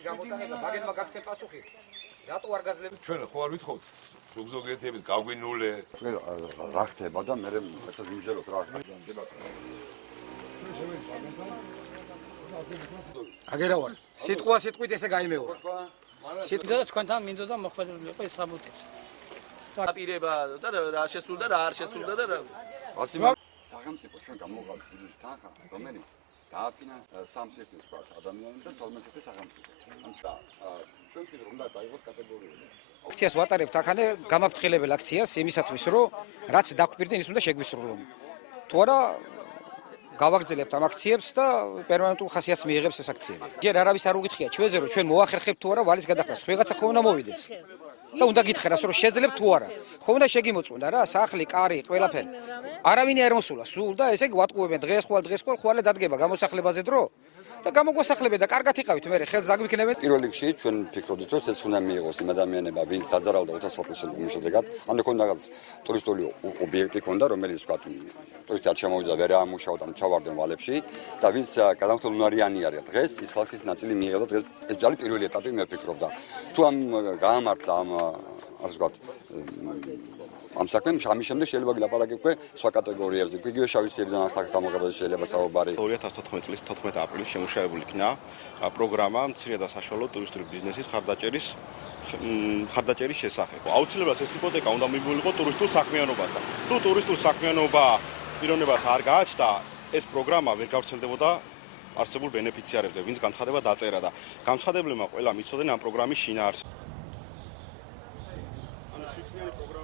ერთი გამოტანება მაგენმა გაქცენ პასუხი. რატო არ გაძლევთ? ჩვენ ხო არ ვითხოვთ ზოგზოგიერთებით გაგვინულე. რა ხდება და მე ერთად იმჟელოთ რა. აგერა ვარ. სიტყვა სიტყვით ესე გაიმეორა. სიტყვა თქვენთან მინდოდა მოხმარებულიყო ეს საბუთებს. დაპირება და რა შესულდა რა არ შესულდა და რა. სახელმწიფო ჩვენ გამოვყავთ ის თანხა, რომელიც დააფინანსა სამსექტის ადამიანებს და 12 სექტის სახელმწიფო. ჩვენ ვთქვით რომ უნდა დაიღოს კატეგორიები. აქციას ვატარებთ აქანე გამაფრთხილებელ აქციას იმისათვის რომ რაც დაგვპირდნენ ის უნდა შეგვისრულონ. თუ არა გავაგრძელებთ ამ აქციებს და პერმანენტულ ხასიათს მიიღებს ეს აქციები. ჯერ არავის არ უგითხია ჩვენზე რომ ჩვენ მოახერხებთ თუ არა ვალის გადახდას. ვიღაცა ხო უნდა მოვიდეს. და უნდა გითხრას რომ შეძლებთ თუ არა. ხო უნდა შეგიმოწმუნდა რა, სახლი, კარი, ყველაფერი. არავინ არ მოსულა სულ და ესე იგი ვატყუებენ დღეს ხვალ დადგება გამოსახლებაზე დრო და გამოგვასახლებენ და კარგად იყავით მე ხელს დაგვიქნებენ. პირველ რიგში ჩვენ ფიქრობთ რომ ეს უნდა მიიღოს იმ ადამიანებმა ვინც დაძარავდა 200% იმის შედეგად. ანუ ქონდა რაღაც ტურისტული ობიექტი ქონდა რომელიც ვთქვათ ტურისტი არ შემოვიდა ვერ ამუშავდა ამ ჩავარდნენ ვალებში და ვინც გადამხდელ უნარიანი არის დღეს ის ხალხის ნაწილი მიიღო და დღეს ეს ჯალი პირველი ეტაპი მე ვფიქრობ და თუ ამ გაამართლა ამ ასე ვთქვათ ამ საქმემ ამის შემდეგ შეიძლება გილაპარაკი უკვე სხვა კატეგორიებზე. იგივე შავისებიდან ახალ გამოყენებაზე შეიძლება საუბარი. 2014 წლის 14 აპრილს შემუშავებული იქნა პროგრამა მცირე და საშუალო ტურისტული ბიზნესის ხარდაჭერის შესახებ. აუცილებლად ეს იპოთეკა უნდა მიბულიყო ტურისტულ საქმიანობასთან. თუ ტურისტულ საქმიანობა პიროვნებას არ გააჩნდა, ეს პროგრამა ვერ გავრცელდებოდა არსებულ ბენეფიციარებზე, ვინც განცხადება დაწერა და განცხადებლებმა ყველა მიცოდნენ ამ პროგრამის შინაარსს. ანუ შიგნით პროგრამა